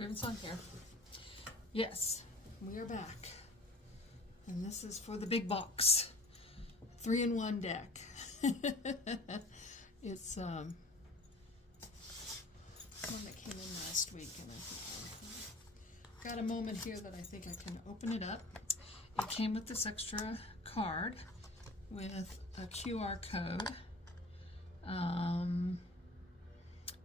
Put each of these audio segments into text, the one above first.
It's on here. Yes, we are back. And this is for the big box. 3-in-1 deck. It's one that came in last week, and I think I've got a moment here that I think I can open it up. It came with this extra card with a QR code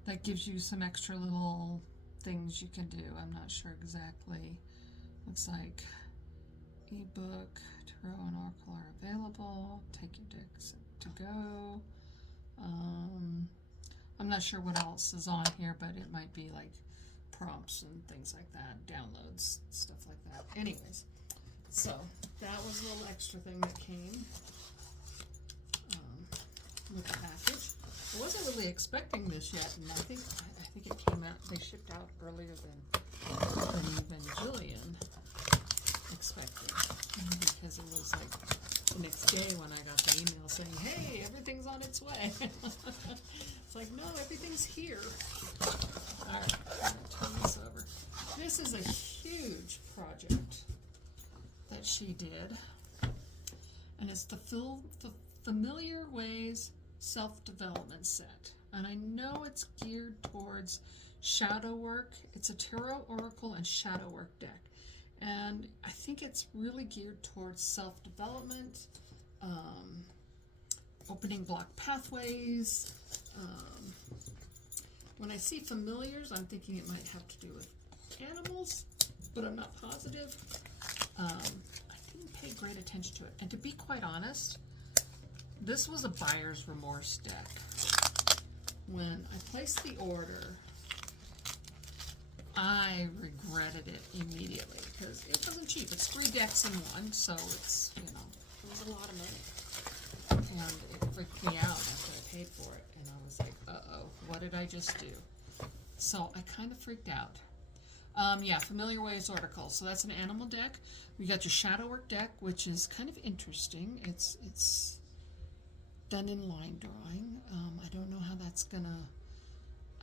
that gives you some extra little things you can do. I'm not sure exactly. Looks like ebook, tarot, and oracle are available. Take your decks to go. I'm not sure what else is on here, but it might be like prompts and things like that, downloads, stuff like that. Anyways, so that was a little extra thing that came with the package. I wasn't really expecting this yet, and I think it came out. They shipped out earlier than even Jillian expected, because it was like the next day when I got the email saying, "Hey, everything's on its way." It's like, no, everything's here. All right, I'm gonna turn this over. This is a huge project that she did, and it's the Familiar Ways Self-Development Set. And I know it's geared towards shadow work. It's a tarot, oracle, and shadow work deck. And I think it's really geared towards self-development, opening block pathways. When I see familiars, I'm thinking it might have to do with animals, but I'm not positive. I didn't pay great attention to it. And to be quite honest, this was a buyer's remorse deck. When I placed the order, I regretted it immediately because it wasn't cheap. It's 3 decks in one, so it's, it was a lot of money. And it freaked me out after I paid for it. And I was like, uh-oh, what did I just do? So I kind of freaked out. Yeah, Familiar Ways Oracle. So that's an animal deck. We got your shadow work deck, which is kind of interesting. It's done in line drawing. I don't know how that's gonna,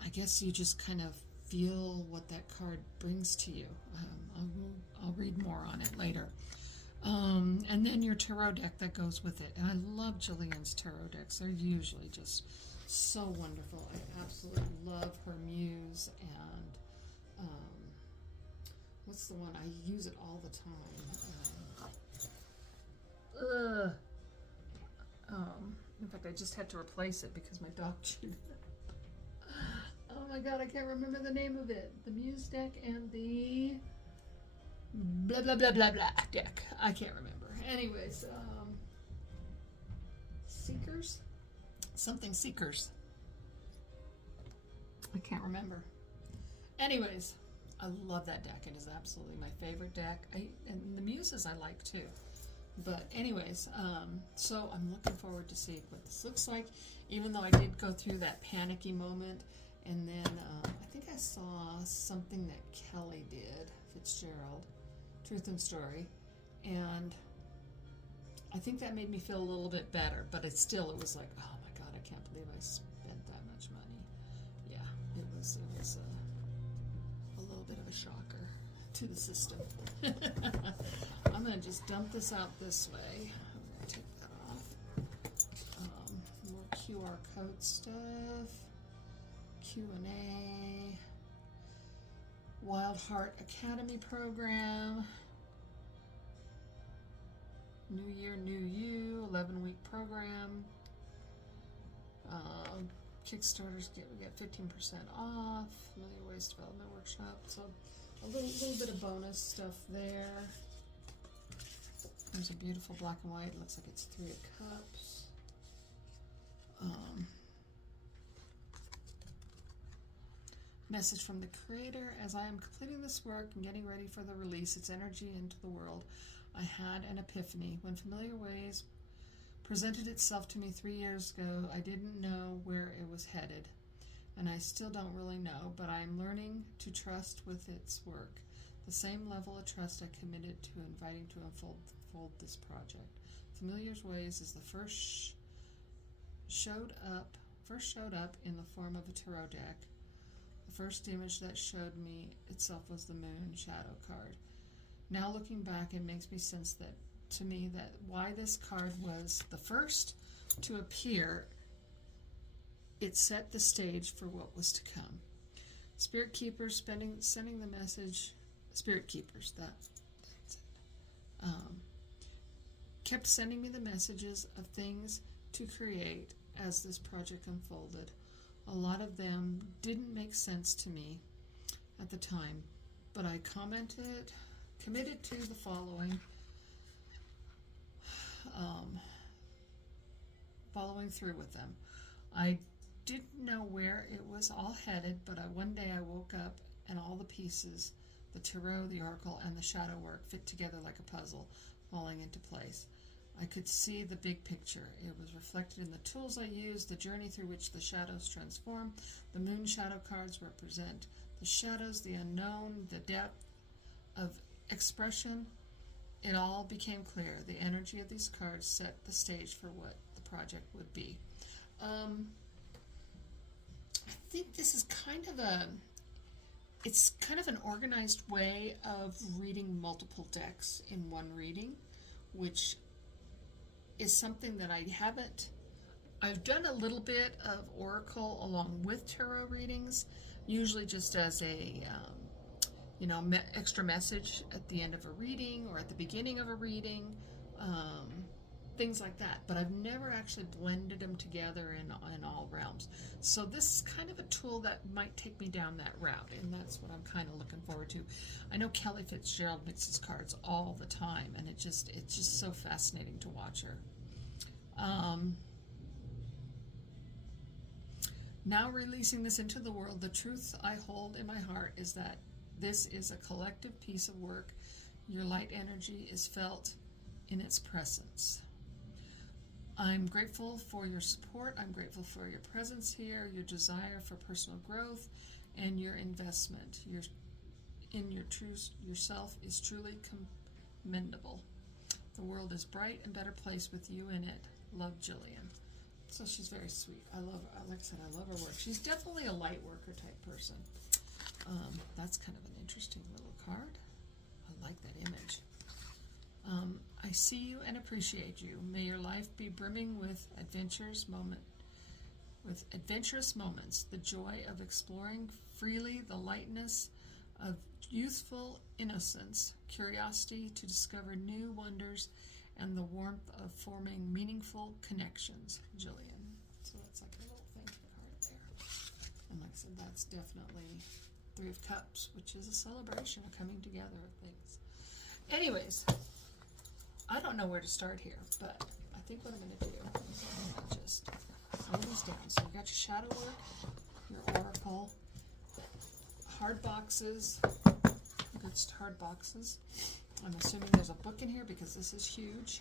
I guess you just kind of feel what that card brings to you. I'll read more on it later. And then your tarot deck that goes with it. And I love Jillian's tarot decks. They're usually just so wonderful. I absolutely love her Muse and what's the one? I use it all the time. In fact, I just had to replace it because my dog chewed it. Oh my god, I can't remember the name of it. The Muse deck and the blah blah blah blah blah deck. I can't remember. Anyways, Seekers? Something Seekers. I can't remember. Anyways, I love that deck. It is absolutely my favorite deck. And the Muses I like too. But anyways, so I'm looking forward to see what this looks like, even though I did go through that panicky moment. And then I think I saw something that Kelly did, Fitzgerald, Truth and Story, and I think that made me feel a little bit better, but it was like, oh my god, I can't believe I spent that much money. Yeah, it was a little bit of a shocker to the system. I'm going to just dump this out this way. I'm going to take that off. More QR code stuff. Q&A. Wild Heart Academy program. New Year, New You. 11-week program. Kickstarters we get 15% off. Familiar Ways Development Workshop. So a little bit of bonus stuff there. There's a beautiful black and white. Looks like it's 3 of Cups. Message from the creator. As I am completing this work and getting ready for the release, its energy into the world, I had an epiphany. When Familiar Ways presented itself to me 3 years ago, I didn't know where it was headed. And I still don't really know, but I am learning to trust with its work. The same level of trust I committed to inviting to unfold this project. Familiar Ways is the first showed up in the form of a tarot deck. The first image that showed me itself was the moon shadow card. Now looking back, it makes me sense that to me that why this card was the first to appear. It set the stage for what was to come. Spirit keepers sending the message. Spirit keepers, that's it. Kept sending me the messages of things to create as this project unfolded. A lot of them didn't make sense to me at the time, but I committed to the following through with them. I didn't know where it was all headed, but one day I woke up and all the pieces, the tarot, the oracle, and the shadow work fit together like a puzzle, falling into place. I could see the big picture. It was reflected in the tools I used, the journey through which the shadows transform. The moon shadow cards represent the shadows, the unknown, the depth of expression. It all became clear. The energy of these cards set the stage for what the project would be. I think this is kind of an organized way of reading multiple decks in one reading, which is something that I've done a little bit of oracle along with tarot readings, usually just as a extra message at the end of a reading or at the beginning of a reading, things like that. But I've never actually blended them together in all realms. So this is kind of a tool that might take me down that route, and that's what I'm kind of looking forward to. I know Kelly Fitzgerald mixes cards all the time, and it's just so fascinating to watch her. Now releasing this into the world, the truth I hold in my heart is that this is a collective piece of work. Your light energy is felt in its presence. I'm grateful for your support. I'm grateful for your presence here, your desire for personal growth, and your investment. Yourself is truly commendable. The world is bright and better place with you in it. Love, Jillian. So she's very sweet. I love her. Like I said, I love her work. She's definitely a light worker type person. That's kind of an interesting little card. I like that image. I see you and appreciate you. May your life be brimming with adventurous moments, the joy of exploring freely, the lightness of youthful innocence, curiosity to discover new wonders, and the warmth of forming meaningful connections, Jillian. So that's like a little thank you card there. And like I said, that's definitely Three of Cups, which is a celebration, a coming together of things. Anyways, I don't know where to start here, but I think what I'm going to do is I'm going to just slow these down. So you got your shadow work, your oracle, hard boxes, good hard boxes. I'm assuming there's a book in here because this is huge.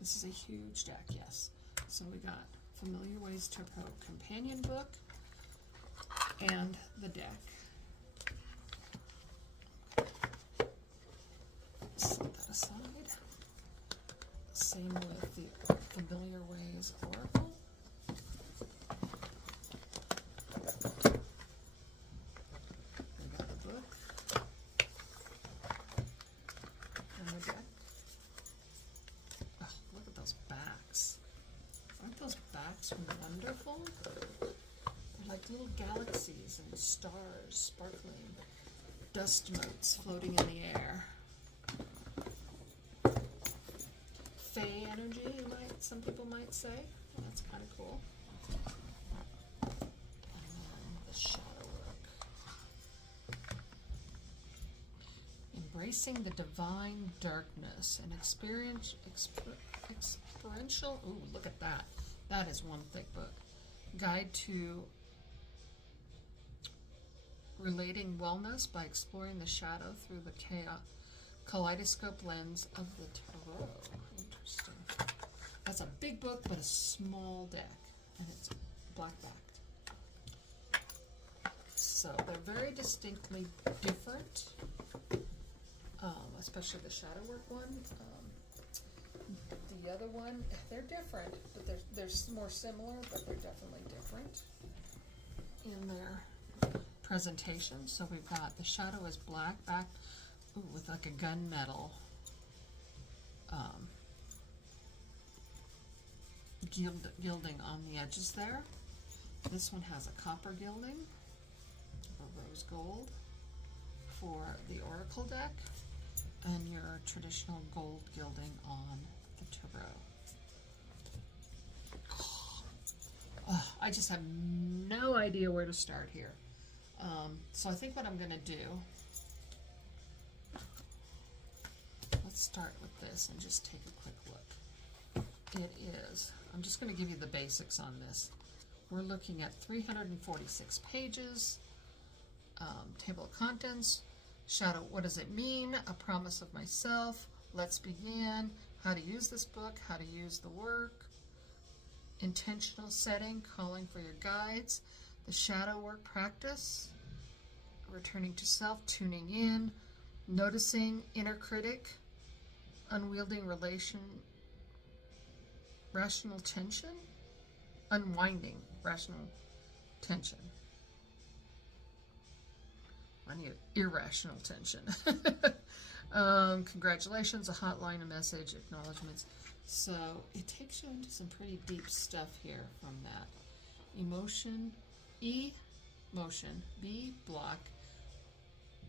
This is a huge deck, yes. So we got Familiar Ways to Approach companion book and the deck. Set that aside. Same with the Familiar Ways oracle. We got the book. And the deck. Oh, look at those backs. Aren't those backs wonderful? They're like little galaxies and stars sparkling, dust motes floating in the air. Fae energy, some people might say. Well, that's kind of cool. And then the shadow work. Embracing the divine darkness and experiential. Ooh, look at that. That is one thick book. Guide to relating wellness by exploring the shadow through the kaleidoscope lens of the tarot. Interesting. That's a big book, but a small deck, and it's black backed. So they're very distinctly different, especially the shadow work one. The other one, they're different, but they're more similar, but they're definitely different. in their presentation. So we've got the shadow is black backed with like a gunmetal gilding on the edges there. This one has a copper gilding, a rose gold for the oracle deck, and your traditional gold gilding on the tarot. Oh, I just have no idea where to start here. So I think what I'm going to do, let's start with this and just take a quick look. It is, I'm just going to give you the basics on this. We're looking at 346 pages, table of contents, shadow, what does it mean, a promise of myself, let's begin, how to use this book, how to use the work, intentional setting, calling for your guides, the shadow work practice, returning to self, tuning in, noticing inner critic, unwielding rational tension, unwinding rational tension. I need irrational tension. Congratulations, a hotline, a message, acknowledgments. So it takes you into some pretty deep stuff here from that. Emotion, E, motion, B, block,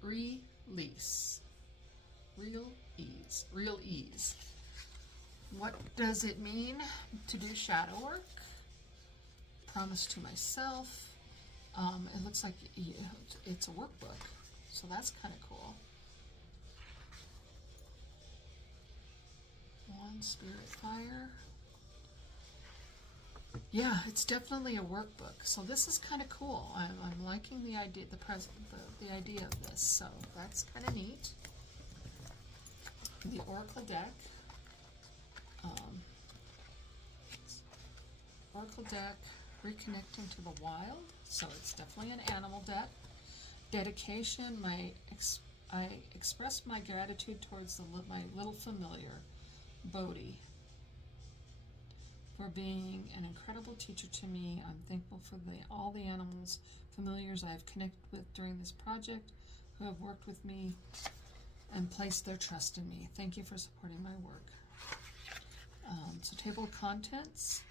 release, real ease. What does it mean to do shadow work? Promise to myself. It looks like it's a workbook, so that's kind of cool. One spirit fire. Yeah, it's definitely a workbook. So this is kind of cool. I'm liking the idea, the idea of this. So that's kind of neat. The oracle deck. Oracle deck, reconnecting to the wild. So it's definitely an animal deck. Dedication. I express my gratitude towards my little familiar, Bodhi, for being an incredible teacher to me. I'm thankful for all the animals, familiars I have connected with during this project, who have worked with me and placed their trust in me. Thank you for supporting my work. So table of contents,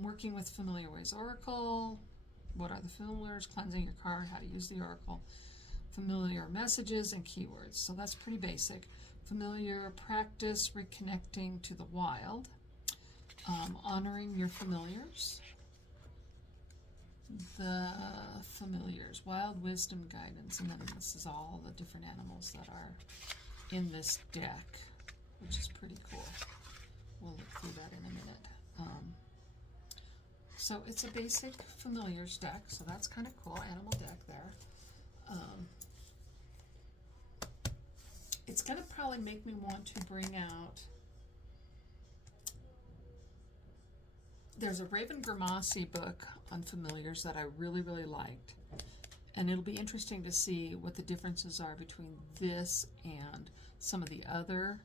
working with Familiar Ways Oracle, what are the familiars, cleansing your card, how to use the Oracle, familiar messages and keywords. So that's pretty basic. Familiar practice, reconnecting to the wild, honoring your familiars, the familiars, wild wisdom guidance, and then this is all the different animals that are in this deck, which is pretty cool. We'll look through that in a minute. So it's a basic familiars deck, so that's kind of cool, animal deck there. It's going to probably make me want to bring out, there's a Raven Grimassi book on familiars that I really, really liked. And it'll be interesting to see what the differences are between this and some of the other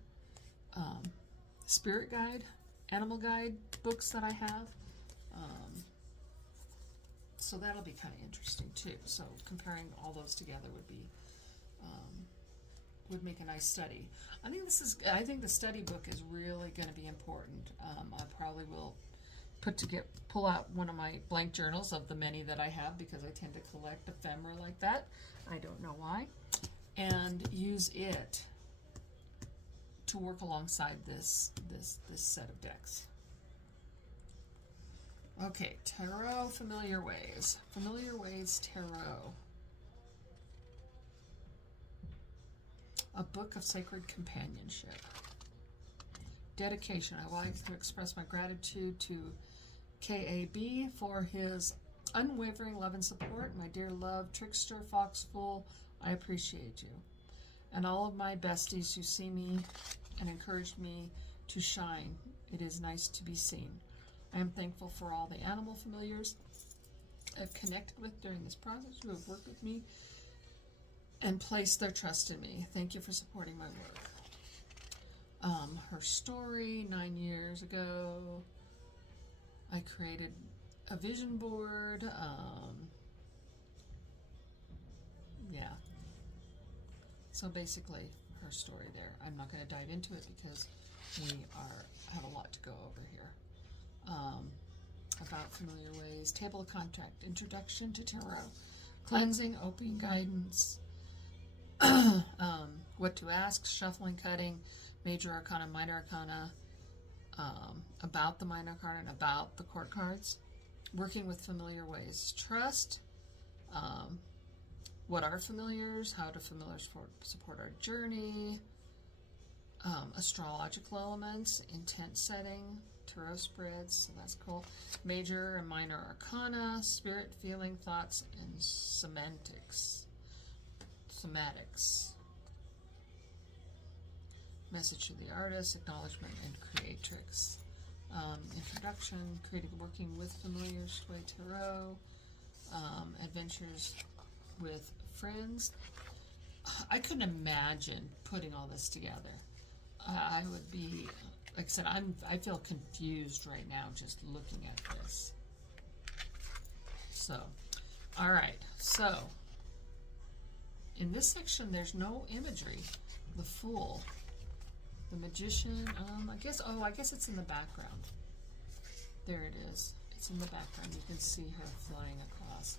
spirit guide, animal guide books that I have. So that'll be kind of interesting too. So comparing all those together would make a nice study. I think the study book is really going to be important. I probably will pull out one of my blank journals of the many that I have, because I tend to collect ephemera like that. I don't know why. And use it to work alongside this set of decks. Okay, Tarot Familiar Ways. Familiar Ways Tarot. A book of sacred companionship. Dedication. I would like to express my gratitude to KAB for his unwavering love and support. My dear love, Trickster, Foxful, I appreciate you. And all of my besties who see me and encouraged me to shine. It is nice to be seen. I am thankful for all the animal familiars I've connected with during this process, who have worked with me and placed their trust in me. Thank you for supporting my work. Her story, 9 years ago, I created a vision board, So basically, her story there. I'm not going to dive into it because we have a lot to go over here. About familiar ways, table of contact, introduction to tarot, cleansing, opening guidance, what to ask, shuffling, cutting, major arcana, minor arcana, about the minor arcana and about the court cards, working with familiar ways, trust, what are familiars, how do familiars support our journey, astrological elements, intent setting, tarot spreads, so that's cool, major and minor arcana, spirit, feeling, thoughts, and somatics. Message to the artist, acknowledgement, and creatrix. Introduction, creating, working with familiars, Tway Tarot, adventures with friends. I couldn't imagine putting all this together. I would be, like I said, I feel confused right now just looking at this. So, all right, so in this section there's no imagery. The Fool, the Magician, I guess it's in the background. There it is. It's in the background. You can see her flying across.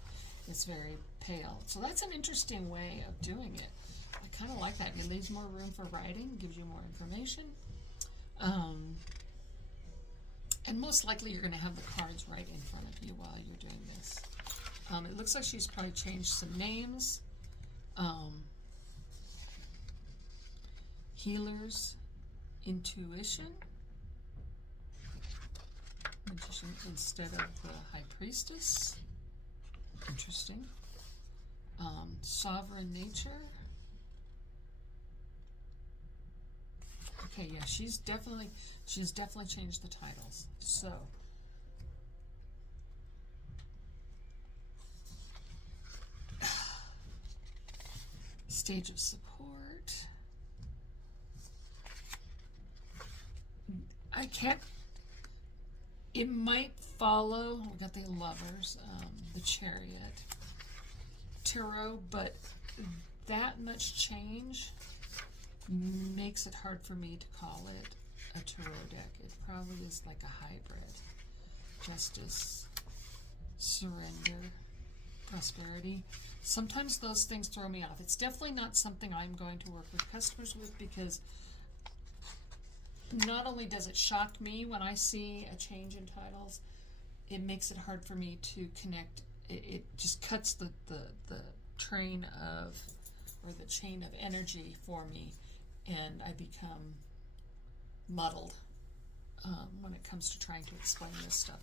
It's very pale. So that's an interesting way of doing it. I kind of like that. It leaves more room for writing, gives you more information. And most likely you're going to have the cards right in front of you while you're doing this. It looks like she's probably changed some names. Healers, Intuition, Magician instead of the High Priestess. Interesting. Sovereign Nature. Okay, yeah, she's definitely changed the titles. So stage of support. I can't. It might follow. We got the Lovers, the Chariot, Tarot, but that much change makes it hard for me to call it a tarot deck. It probably is like a hybrid. Justice, surrender, prosperity. Sometimes those things throw me off. It's definitely not something I'm going to work with customers with, because not only does it shock me when I see a change in titles, it makes it hard for me to connect. It just cuts the train of, or the chain of energy for me, and I become muddled when it comes to trying to explain this stuff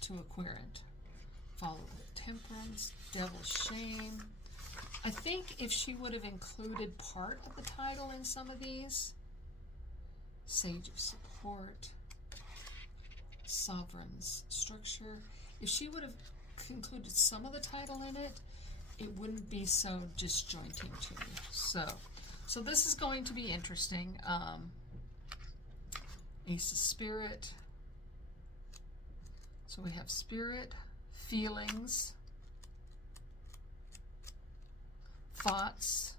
to a querent. Follow the Temperance, Devil's Shame. I think if she would have included part of the title in some of these, Sage of Support, Sovereign's Structure, if she would have included some of the title in it, it wouldn't be so disjointing to me. So this is going to be interesting. Ace of Spirit. So we have Spirit, Feelings, Thoughts,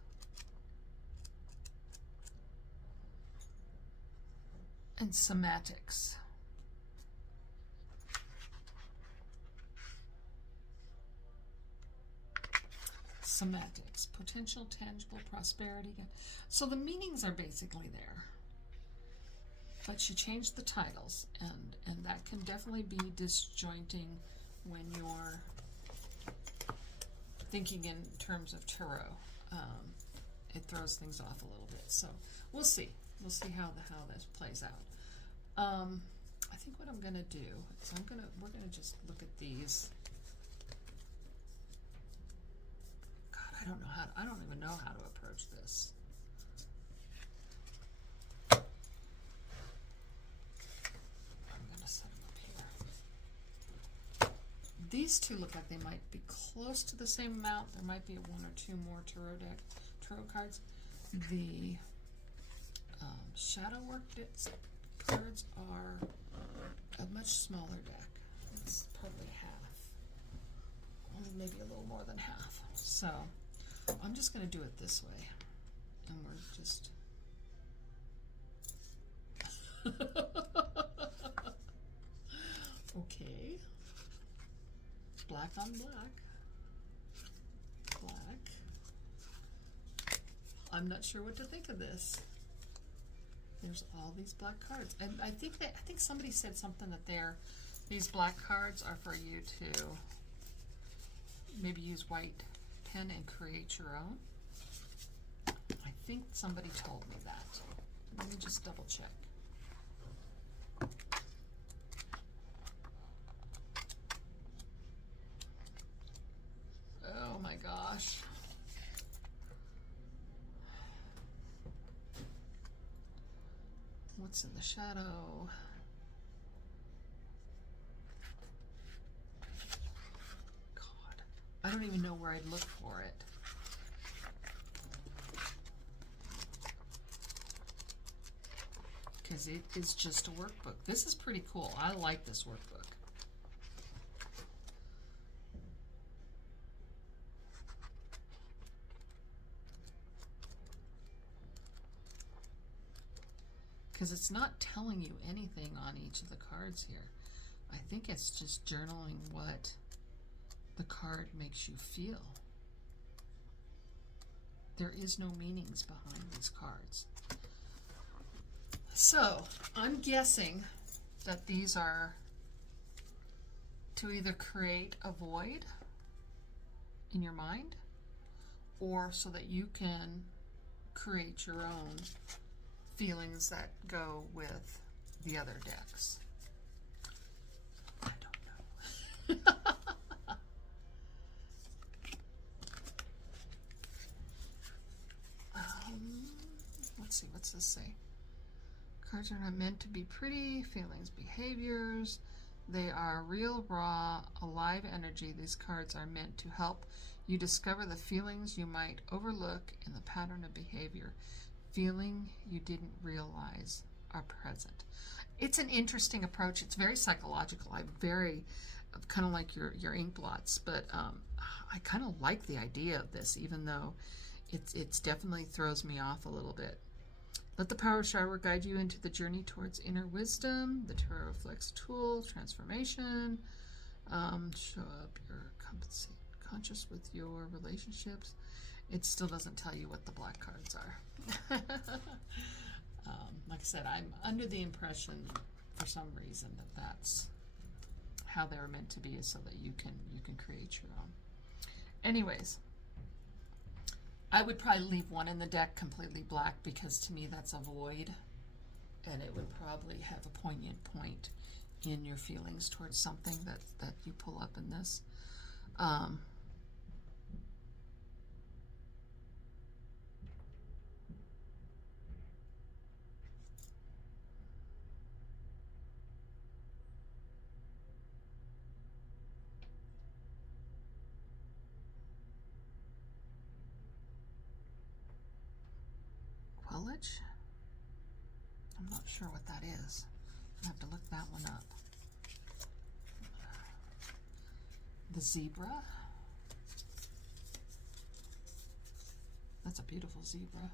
and Somatics. Somatics, potential, tangible, prosperity. So the meanings are basically there, but she changed the titles, and that can definitely be disjointing when you're thinking in terms of tarot. It throws things off a little bit. So we'll see. We'll see how this plays out. I think what I'm gonna do is we're gonna just look at these. God, I don't even know how to approach this. I'm gonna set them up here. These two look like they might be close to the same amount. There might be one or two more tarot cards. The shadow work cards are a much smaller deck. It's probably half, only maybe a little more than half. So I'm just going to do it this way. and we're just okay. Black on black. Black. I'm not sure what to think of this. There's all these black cards, and I think somebody said something that these black cards are for you to maybe use white pen and create your own. I think somebody told me that. Let me just double check. Oh my gosh. What's in the shadow? God, I don't even know where I'd look for it. Because it is just a workbook. This is pretty cool. I like this workbook. Because it's not telling you anything on each of the cards here. I think it's just journaling what the card makes you feel. There is no meanings behind these cards. So, I'm guessing that these are to either create a void in your mind, or so that you can create your own feelings that go with the other decks. I don't know. Let's see, what's this say? Cards are not meant to be pretty, feelings, behaviors. They are real, raw, alive energy. These cards are meant to help you discover the feelings you might overlook in the pattern of behavior. Feeling you didn't realize are present. It's an interesting approach. It's very psychological. I'm very kind of like your ink blots, but I kind of like the idea of this, even though it's definitely throws me off a little bit. Let the power shower guide you into the journey towards inner wisdom. The tarot reflects tool, transformation. Show up your conscious with your relationships. It still doesn't tell you what the black cards are. Like I said, I'm under the impression for some reason that that's how they're meant to be, is so that you can create your own. Anyways, I would probably leave one in the deck completely black, because to me that's a void, and it would probably have a poignant point in your feelings towards something that you pull up in this. College? I'm not sure what that is. I have to look that one up. The zebra. That's a beautiful zebra.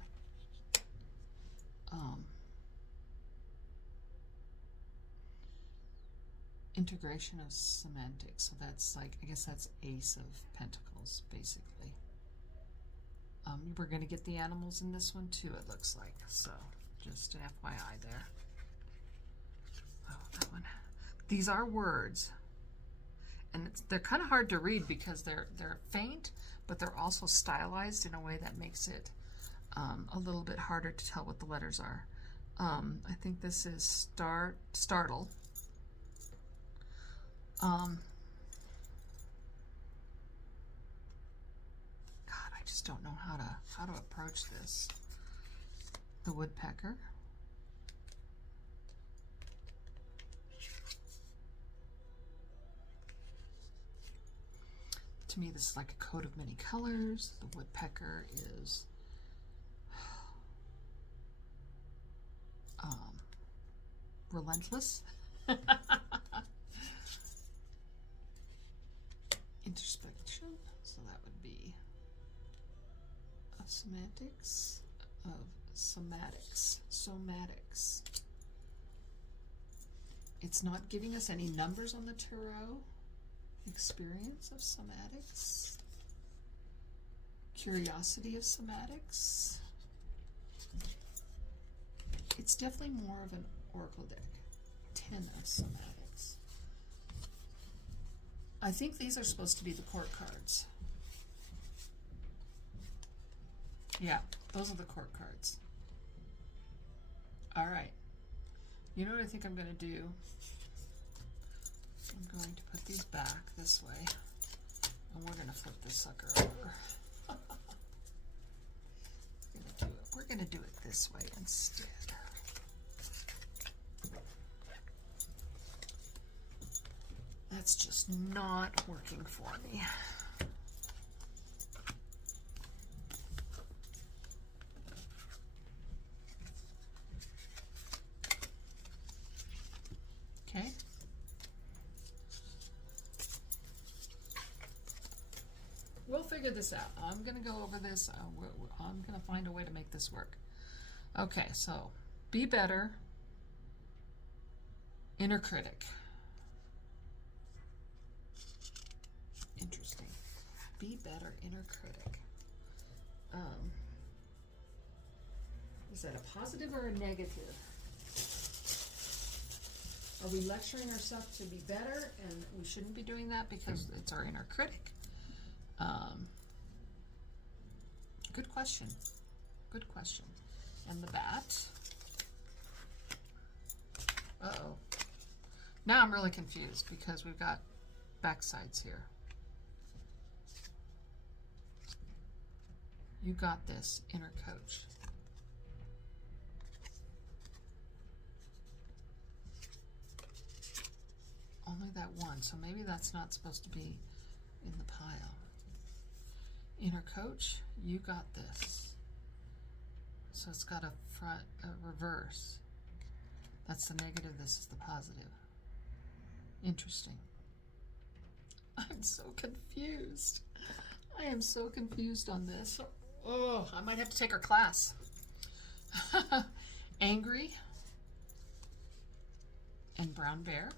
Integration of semantics. So that's like, I guess that's Ace of Pentacles, basically. We're going to get the animals in this one too, it looks like. So just an FYI there. Oh, that one. These are words, and they're kind of hard to read because they're faint, but they're also stylized in a way that makes it a little bit harder to tell what the letters are. I think this is startle. I just don't know how to approach this. The woodpecker. To me, this is like a coat of many colors. The woodpecker is relentless. Introspection. So that would be semantics. of somatics. Somatics. It's not giving us any numbers on the tarot. Experience of somatics. Curiosity of somatics. It's definitely more of an oracle deck. 10 of somatics. I think these are supposed to be the court cards. Yeah, those are the court cards. All right. You know what I think I'm going to do? I'm going to put these back this way, and we're going to flip this sucker over. We're going to do it this way instead. That's just not working for me. Okay. We'll figure this out. I'm going to go over this. I'm going to find a way to make this work. Okay, so be better, inner critic. Interesting. Be better, inner critic. Is that a positive or a negative? Are we lecturing ourselves to be better, and we shouldn't be doing that because it's our inner critic? Good question. Good question. And the bat. Uh-oh. Now I'm really confused because we've got backsides here. You got this, inner coach. Only that one, so maybe that's not supposed to be in the pile. Inner coach, you got this. So it's got a front, a reverse. That's the negative, this is the positive. Interesting. I'm so confused. I am so confused on this. Oh, I might have to take her class. Angry and brown bear.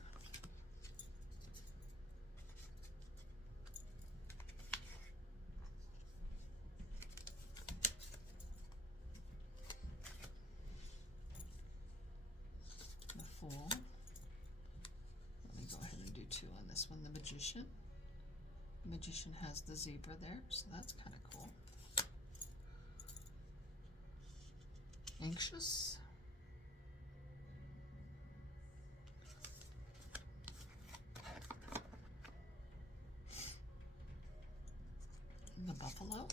The Fool. Let me go ahead and do two on this one. The Magician. The Magician has the zebra there, so that's kind of cool. Anxious. The Buffalo.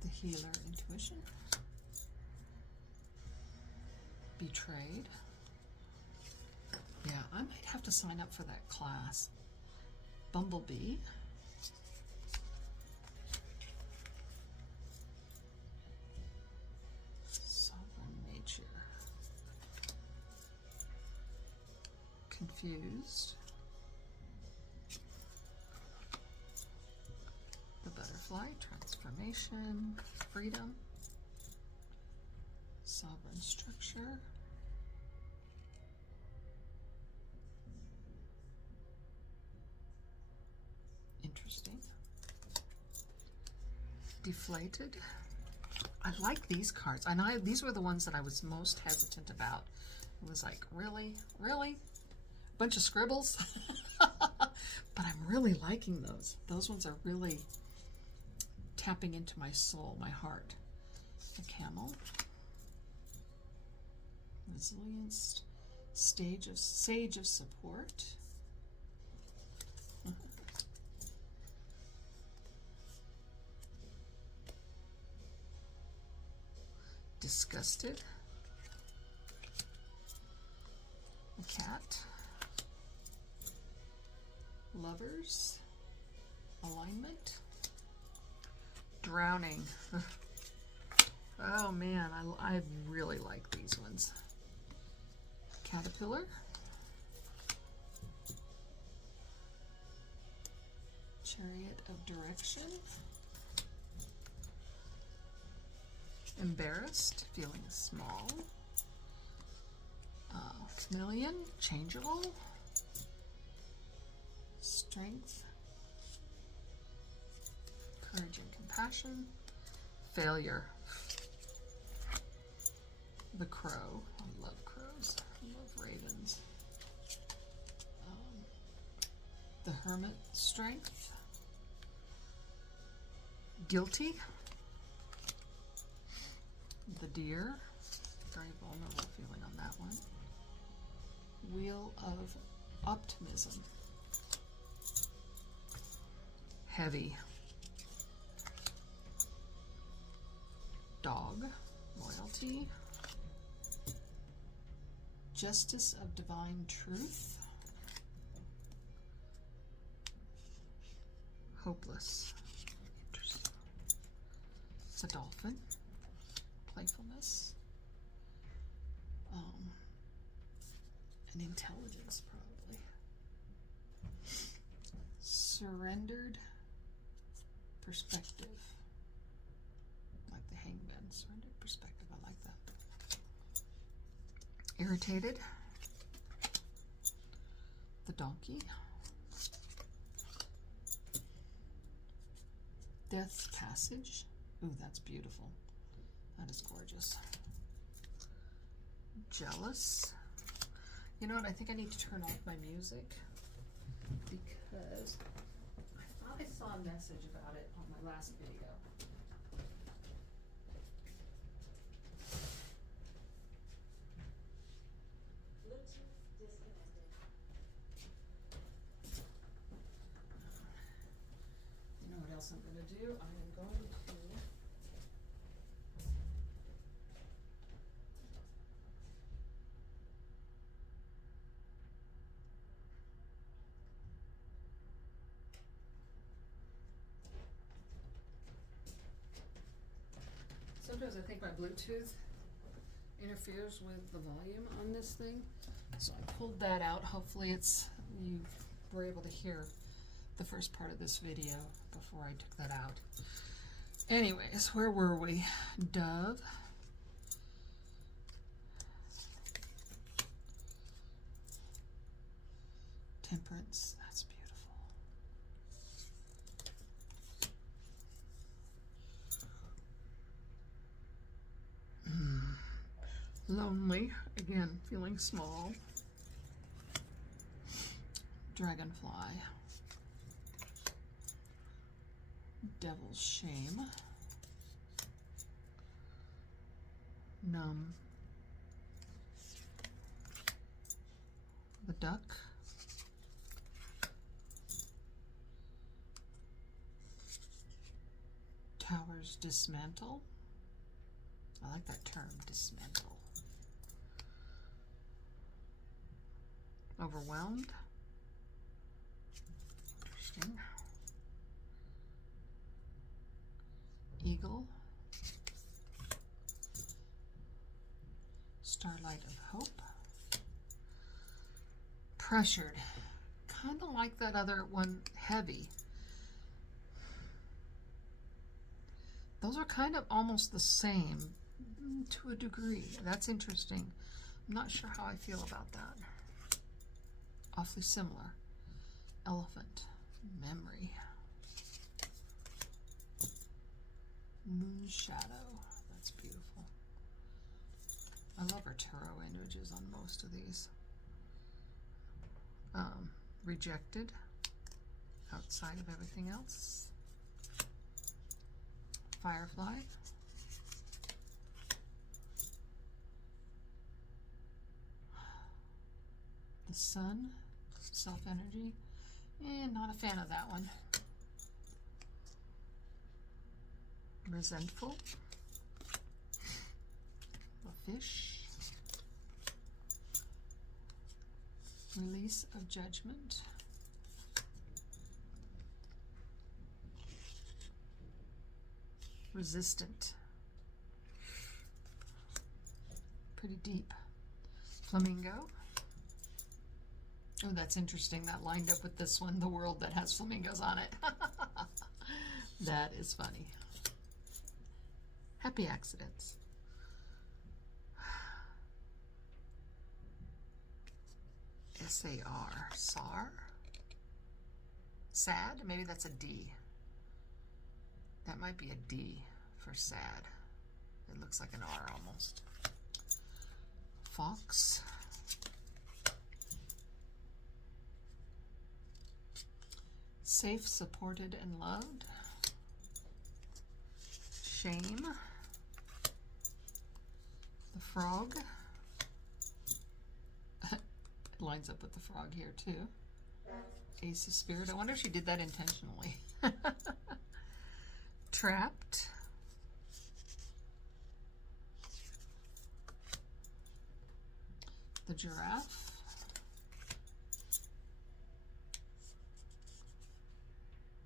The Healer, Intuition. Betrayed. Yeah, I might have to sign up for that class. Bumblebee. Sovereign Nature. Confused. The Butterfly, Transformation, Freedom. Sovereign Structure. Interesting. Deflated. I like these cards. I know these were the ones that I was most hesitant about. It was like, really? Really? Bunch of scribbles? But I'm really liking those. Those ones are really tapping into my soul, my heart. The Camel. Resilience. Sage of Support. Disgusted. The Cat. Lovers. Alignment. Drowning. Oh man, I really like these ones. Caterpillar. Chariot of Direction. embarrassed, feeling small. Chameleon, changeable. Strength, courage and compassion. Failure. The crow. I love crows. I love ravens. The hermit, strength. Guilty. The deer. Very vulnerable feeling on that one. Wheel of optimism. Heavy. Dog, loyalty. Justice of divine truth. Hopeless. Interesting. It's a dolphin. Playfulness. And intelligence, probably. Surrendered perspective. Like the hangman. Surrendered perspective. I like that. Irritated. The donkey. Death's passage. Ooh, that's beautiful. That is gorgeous. Jealous. You know what? I think I need to turn off my music because I thought I saw a message about it on my last video. Bluetooth disconnected. You know what else I'm going to do? I am going to sometimes I think my Bluetooth interferes with the volume on this thing. So I pulled that out. Hopefully you were able to hear the first part of this video before I took that out. Anyways, where were we? Dove. Temperance. That's beautiful. Lonely. Again, feeling small. Dragonfly. Devil's shame. Numb. The duck. Towers dismantle. I like that term, dismantle. Overwhelmed. Interesting. Eagle. Starlight of hope. Pressured. Kind of like that other one, heavy. Those are kind of almost the same to a degree. That's interesting. I'm not sure how I feel about that. Awfully similar. Elephant. Memory. Moon shadow. That's beautiful. I love our tarot images on most of these. Rejected. Outside of everything else. Firefly. The sun. Self-energy. Not a fan of that one. Resentful. A fish. Release of judgment. Resistant. Pretty deep. Flamingo. Oh, that's interesting. That lined up with this one, the world that has flamingos on it. That is funny. Happy accidents. S-A-R. SAR? Sad? Maybe that's a D. That might be a D for sad. It looks like an R almost. Fox. Safe, supported, and loved. Shame. The frog. It lines up with the frog here too. Ace of Spirit. I wonder if she did that intentionally. Trapped. The giraffe.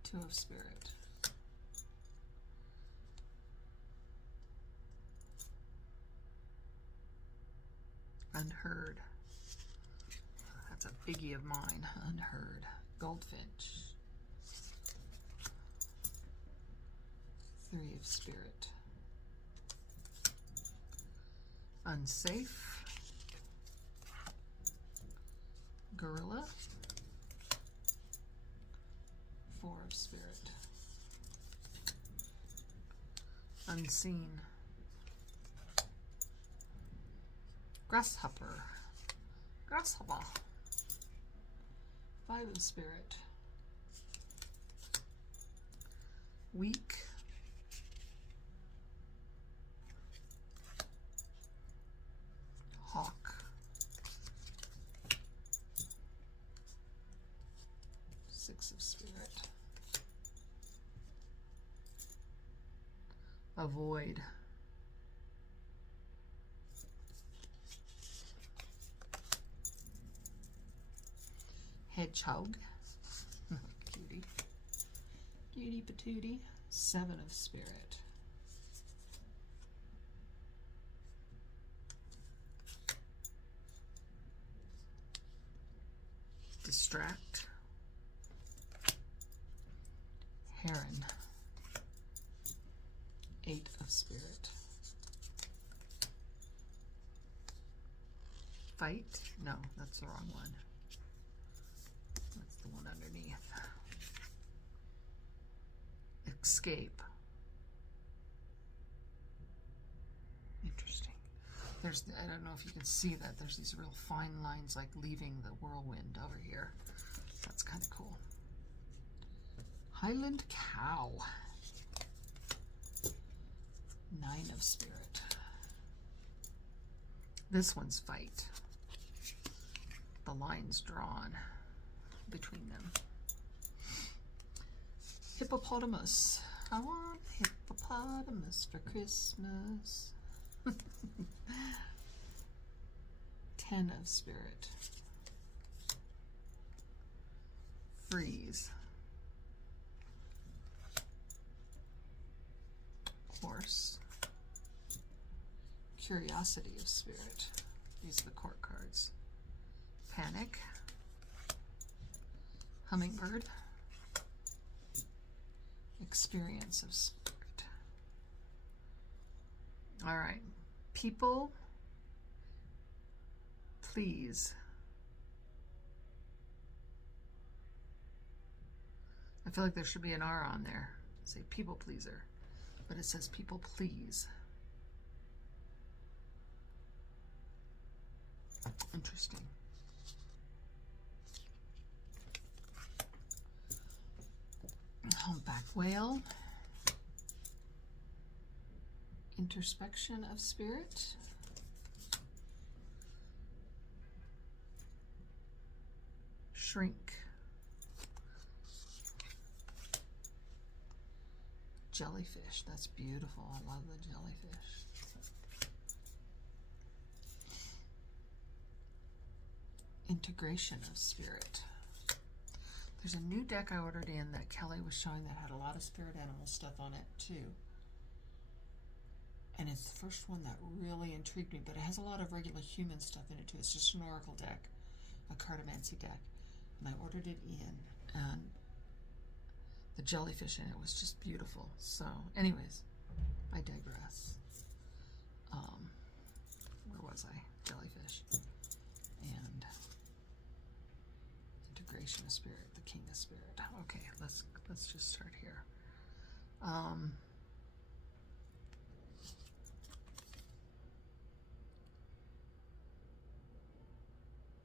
Two of Spirit. Unheard. That's a biggie of mine. Unheard. Goldfinch. Three of Spirit. Unsafe. Gorilla. Four of Spirit. Unseen. Grasshopper. Grasshopper. Five of Spirit. Weak. Hawk. Six of Spirit. Avoid. Hedgehog. Cutie. Cutie patootie. Seven of Spirit. Distract. Heron. Eight of Spirit. Fight? No, that's the wrong one. That's the one underneath. Escape. Interesting. There's, I don't know if you can see that, there's these real fine lines like leaving the whirlwind over here. That's kind of cool. Highland cow. Nine of Spirit. This one's fight. The line's drawn between them. Hippopotamus. I want hippopotamus for Christmas. 10 of Spirit. Freeze. Horse. Curiosity of Spirit. These are the court cards. Panic. Hummingbird. Experience of Spirit. All right. People, please. I feel like there should be an R on there. Say people pleaser. But it says people please. Interesting. Humpback whale. Introspection of Spirit. Shrink. Jellyfish. That's beautiful. I love the jellyfish. Integration of Spirit. There's a new deck I ordered in that Kelly was showing that had a lot of spirit animal stuff on it too. And it's the first one that really intrigued me, but it has a lot of regular human stuff in it too. It's just an oracle deck, a cartomancy deck. And I ordered it in, and the jellyfish in it was just beautiful. So anyways, I digress. Where was I? Jellyfish. And integration of spirit, the king of spirit. Okay, let's just start here.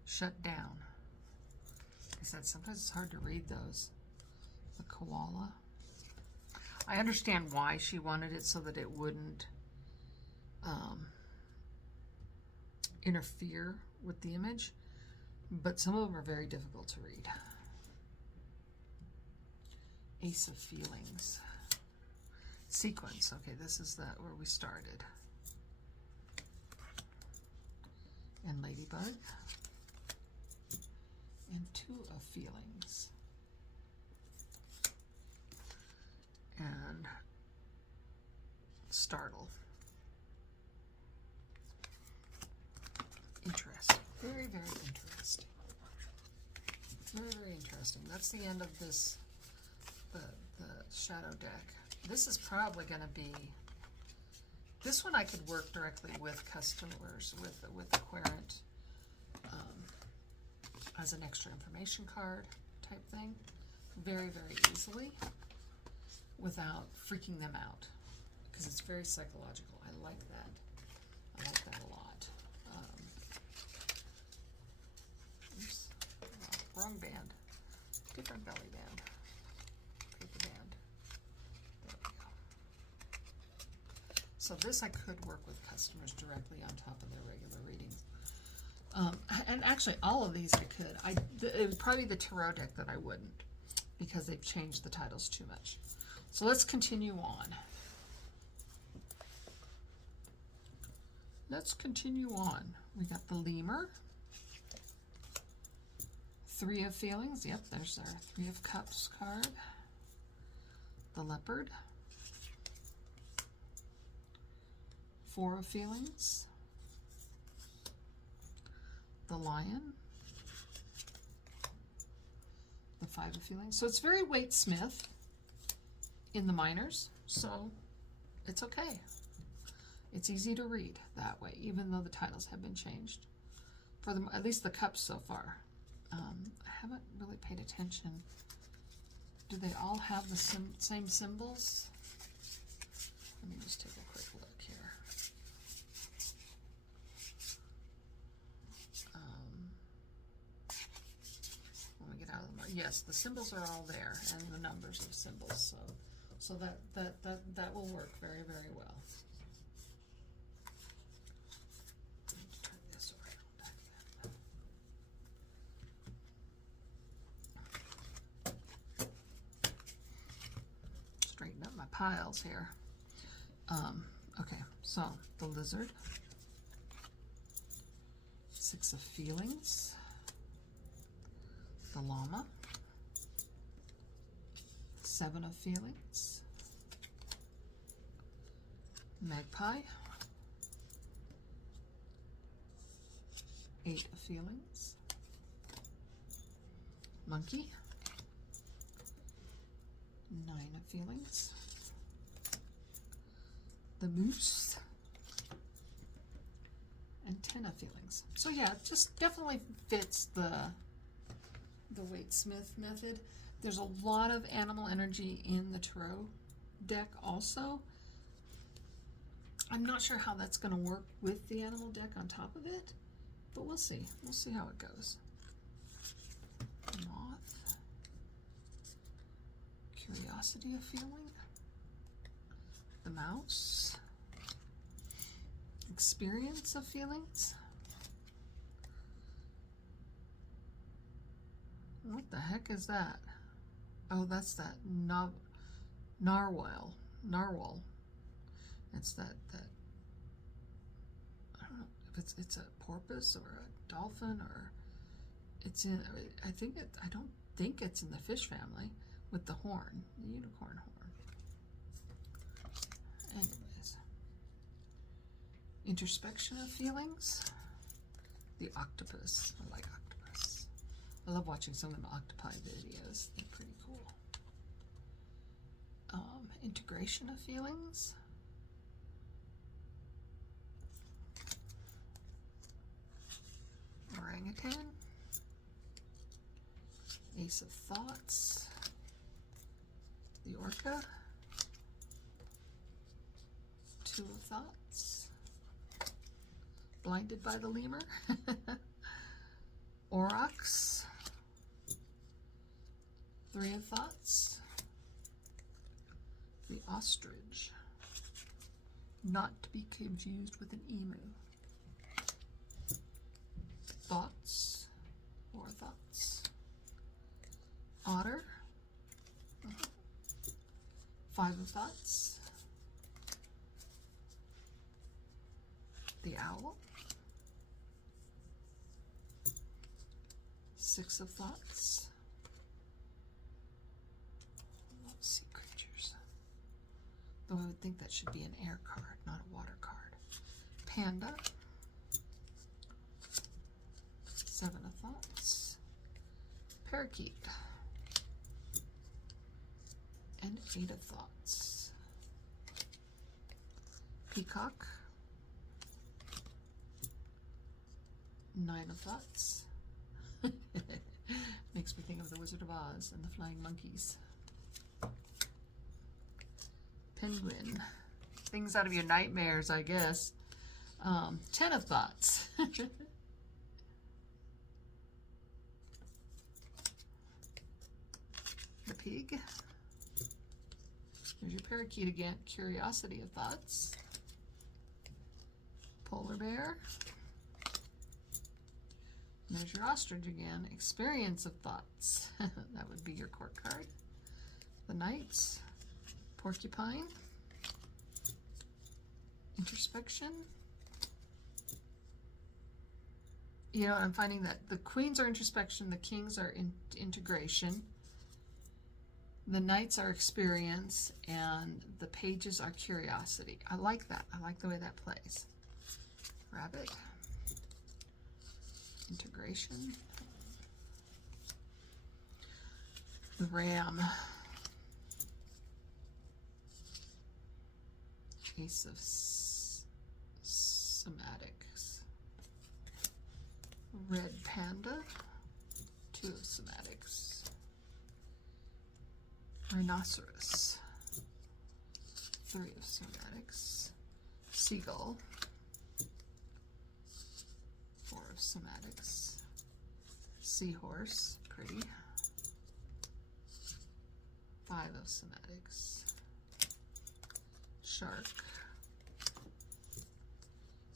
Shut down. I said sometimes it's hard to read those. The koala. I understand why she wanted it, so that it wouldn't interfere with the image, but some of them are very difficult to read. Ace of Feelings. Sequence. Okay, this is where we started. And Ladybug. And Two of Feelings. And Startle. Interesting. Very, very interesting. Very, very interesting. That's the end of this, the shadow deck. This is probably going to be, this one I could work directly with customers, with Aquarant, as an extra information card type thing, very, very easily, without freaking them out, because it's very psychological. I like that. I like that a lot. Oops, wrong band. Different belly band. Paper band. There we go. So this I could work with customers directly on top of their regular readings. And actually, all of these I could. It would probably be the tarot deck that I wouldn't, because they've changed the titles too much. So let's continue on. Let's continue on. We got the Lemur. Three of Feelings. Yep, there's our Three of Cups card. The Leopard. Four of Feelings. The Lion. The Five of Feelings. So it's very Waite Smith in the minors, so it's okay. It's easy to read that way, even though the titles have been changed. For them, at least the cups so far. I haven't really paid attention. Do they all have the same symbols? Let me just take a quick look here. When we get out of the, yes, the symbols are all there, and the numbers of symbols. So that will work very, very well. Turn this around back then. Straighten up my piles here. Okay, so the Lizard, Six of Feelings, the Llama, Seven of Feelings, Magpie, Eight of Feelings, Monkey, Nine of Feelings, the Moose, and 10 of Feelings. So yeah, it just definitely fits the Waite Smith method. There's a lot of animal energy in the tarot deck also. I'm not sure how that's going to work with the animal deck on top of it, but we'll see. We'll see how it goes. Moth. Curiosity of Feeling. The Mouse. Experience of Feelings. What the heck is that? Oh, that's that narwhal. It's that I don't know if it's a porpoise or a dolphin, or it's in. I don't think it's in the fish family with the horn, the unicorn horn. Anyways, Introspection of Feelings. The octopus. I like octopus. I love watching some of them octopi videos. They're pretty cool. Integration of Feelings. orangutan, ace of thoughts, the orca, two of thoughts, blinded by the lemur, aurochs, three of thoughts, the ostrich, not to be confused with an emu, thoughts, four thoughts, otter, five of thoughts, the owl, six of thoughts, sea creatures, though I would think that should be an air card, not a water card, panda, seven of thoughts, parakeet, and eight of thoughts, peacock, nine of thoughts. Makes me think of the Wizard of Oz and the flying monkeys. Penguin, things out of your nightmares, I guess. 10 of thoughts. The pig. There's your parakeet again. Curiosity of thoughts. Polar bear. There's your ostrich again. Experience of thoughts. That would be your court card. The knights. Porcupine. Introspection. You know, I'm finding that the queens are introspection, the kings are integration, the knights are experience, and the pages are curiosity. I like that. I like the way that plays. Rabbit. Integration. The ram. Ace of somatics. Red panda. Two of somatics. Rhinoceros. Three of somatics. Seagull. Four of somatics. Seahorse, pretty. Five of somatics. Shark.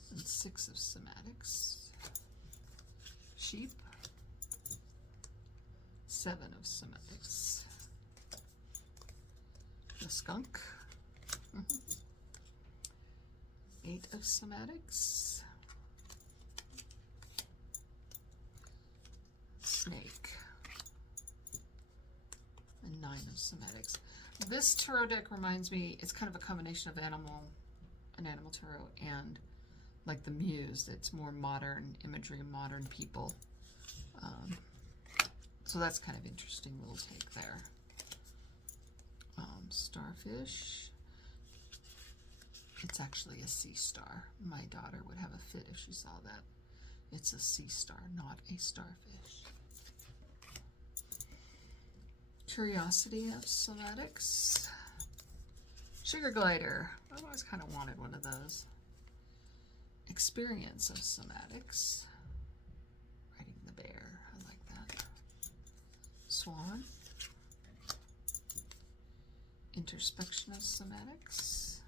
And six of somatics. Sheep. Seven of somatics. The skunk. Eight of somatics. Snake. And nine of somatics. This tarot deck reminds me, it's kind of a combination of an animal tarot and like the Muse. It's more modern imagery, modern people. So that's kind of interesting little take there. Starfish. It's actually a sea star. My daughter would have a fit if she saw that. It's a sea star, not a starfish. Curiosity of somatics. Sugar glider. I've always kind of wanted one of those. Experience of somatics. Riding the bear. I like that. Swan. Introspection of somatics.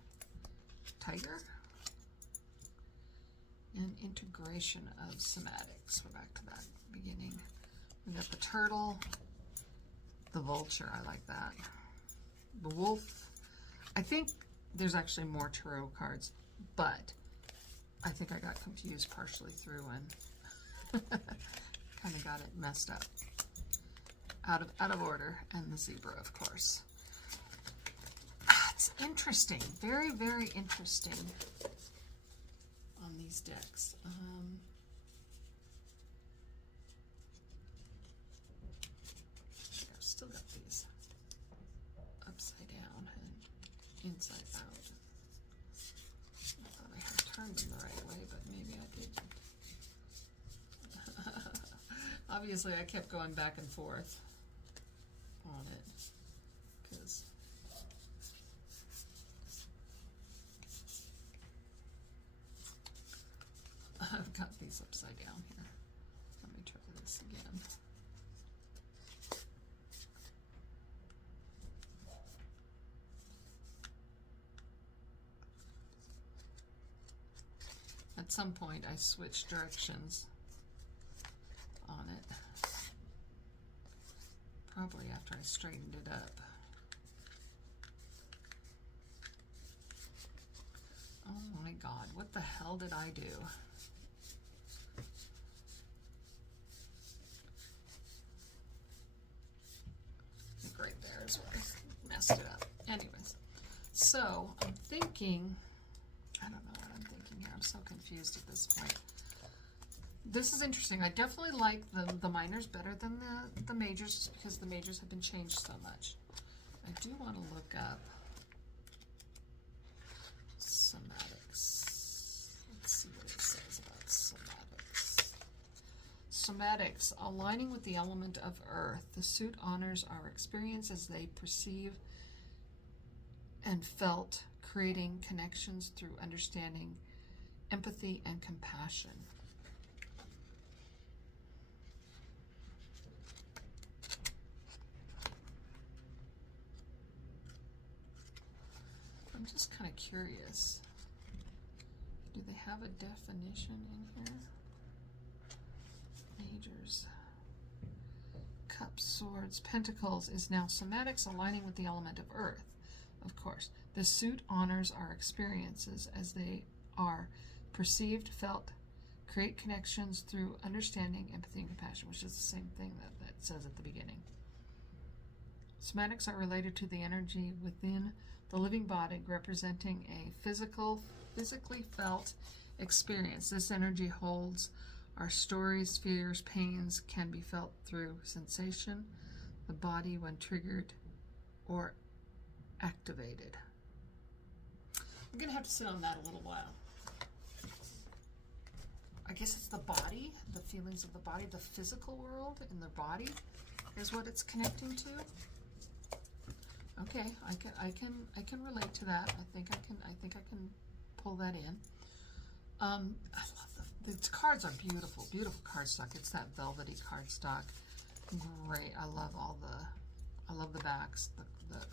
Tiger. And integration of somatics. We're back to that beginning. We got the turtle. The vulture, I like that. The wolf. I think there's actually more tarot cards, but I think I got confused partially through and kind of got it messed up. Out of order, and the zebra, of course. It's interesting. Very, very interesting on these decks. I've still got these upside down and inside out. I thought I had turned them the right way, but maybe I didn't. obviously I kept going back and forth on it because I've got these upside down here. Let me try this again. At some point I switched directions on it. Probably after I straightened it up. Oh my God, what the hell did I do? I think right there is where I messed it up. Anyways, so I'm thinking, I don't know what I'm thinking here. I'm so confused at this point. This is interesting. I definitely like the minors better than the majors just because the majors have been changed so much. I do want to look up somatics. Let's see what it says about somatics. Somatics, aligning with the element of earth. The suit honors our experience as they perceive and felt, creating connections through understanding, empathy, and compassion. I'm just kind of curious. Do they have a definition in here? Majors. Cups, swords, pentacles is now somatics, aligning with the element of earth. Of course, the suit honors our experiences as they are perceived, felt, create connections through understanding, empathy, and compassion, which is the same thing that says at the beginning. Somatics are related to the energy within the living body, representing a physically felt experience. This energy holds our stories, fears, pains, can be felt through sensation, the body when triggered or activated. I'm going to have to sit on that a little while. I guess it's the body, the feelings of the body, the physical world in the body is what it's connecting to. Okay, I can relate to that. I think I can pull that in. I love the cards are beautiful, beautiful cardstock. It's that velvety cardstock. Great. I love the backs, the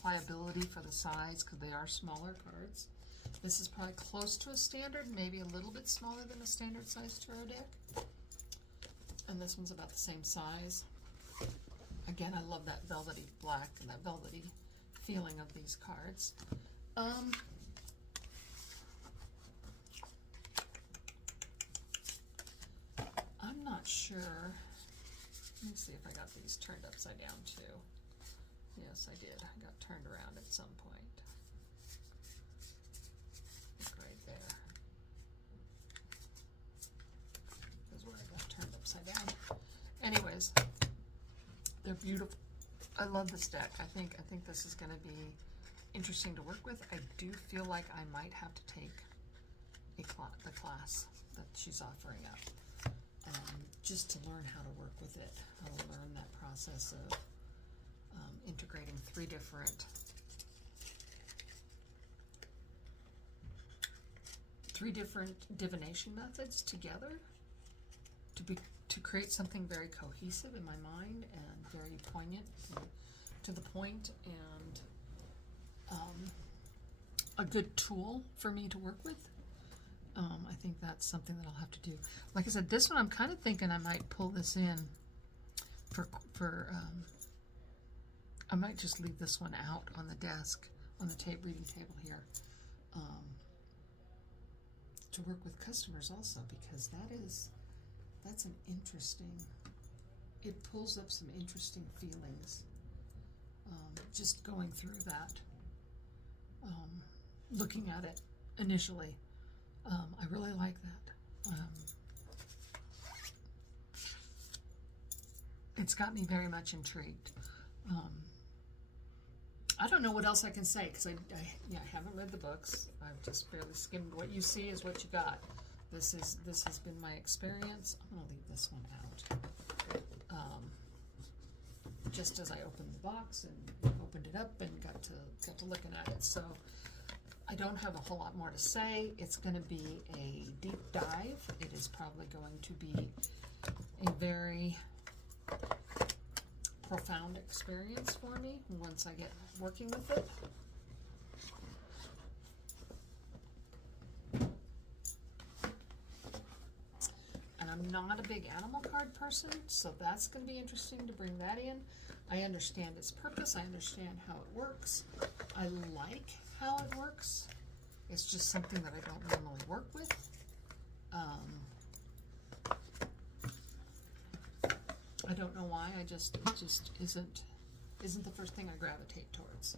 pliability for the size because they are smaller cards. This is probably close to a standard, maybe a little bit smaller than a standard size tarot deck. And this one's about the same size. Again, I love that velvety black and that velvety feeling of these cards. I'm not sure. Let me see if I got these turned upside down too. Yes, I did. I got turned around at some point. Look right there. Is where I got turned upside down. Anyways, they're beautiful. I love this deck. I think this is going to be interesting to work with. I do feel like I might have to take the class that she's offering up. Just to learn how to work with it, how to learn that process of integrating three different divination methods together to create something very cohesive in my mind and very poignant and to the point, and a good tool for me to work with. I think that's something that I'll have to do. Like I said, this one I'm kind of thinking I might pull this in for I might just leave this one out on the desk, on the reading table here, to work with customers also, because that's an interesting, it pulls up some interesting feelings, just going through that, looking at it initially. I really like that. It's got me very much intrigued. I don't know what else I can say because I haven't read the books. I've just barely skimmed. What you see is what you got. This has been my experience. I'm gonna leave this one out. Just as I opened the box and opened it up and got to looking at it. So I don't have a whole lot more to say. It's going to be a deep dive. It is probably going to be a very profound experience for me once I get working with it. And I'm not a big animal card person, so that's going to be interesting to bring that in. I understand its purpose. I understand how it works. I like how it works. It's just something that I don't normally work with. I don't know why. It just isn't the first thing I gravitate towards.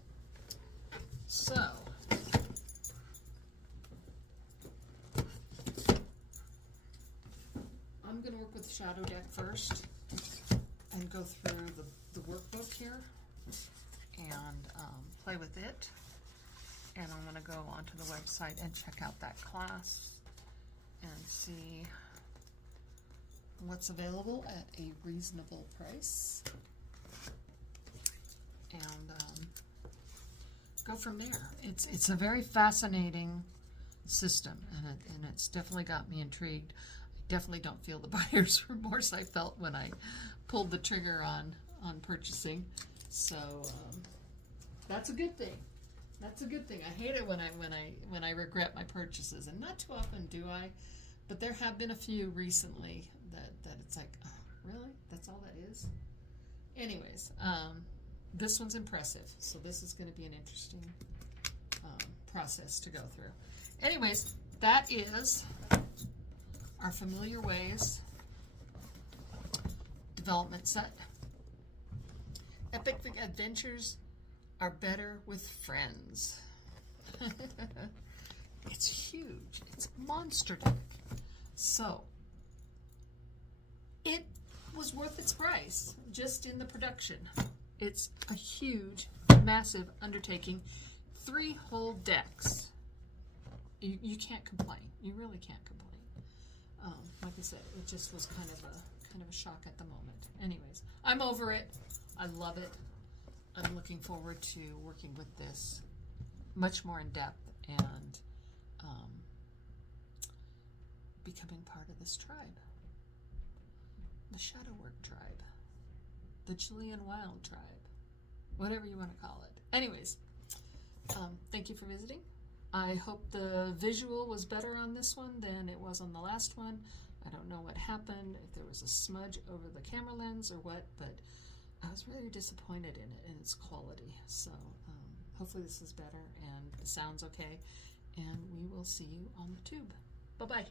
So I'm going to work with Shadow Deck first and go through the workbook here and play with it. And I'm going to go onto the website and check out that class and see what's available at a reasonable price. And go from there. It's a very fascinating system, and it's definitely got me intrigued. I definitely don't feel the buyer's remorse I felt when I pulled the trigger on purchasing. So that's a good thing. That's a good thing. I hate it when I regret my purchases, and not too often do I, but there have been a few recently that it's like, oh, really? That's all that is? Anyways, this one's impressive, so this is going to be an interesting process to go through. Anyways, that is our Familiar Ways development set. Epic adventures are better with friends. It's huge. It's monster deck. So it was worth its price just in the production. It's a huge, massive undertaking. 3 whole decks. You can't complain. You really can't complain. Like I said, it just was kind of a shock at the moment. Anyways, I'm over it. I love it. I'm looking forward to working with this much more in depth and becoming part of this tribe. The Shadowwork tribe. The Jillian Wilde tribe. Whatever you want to call it. Anyways, thank you for visiting. I hope the visual was better on this one than it was on the last one. I don't know what happened, if there was a smudge over the camera lens or what, but I was really disappointed in it and its quality. So hopefully this is better and the sound's okay, and we will see you on the tube. Bye-bye.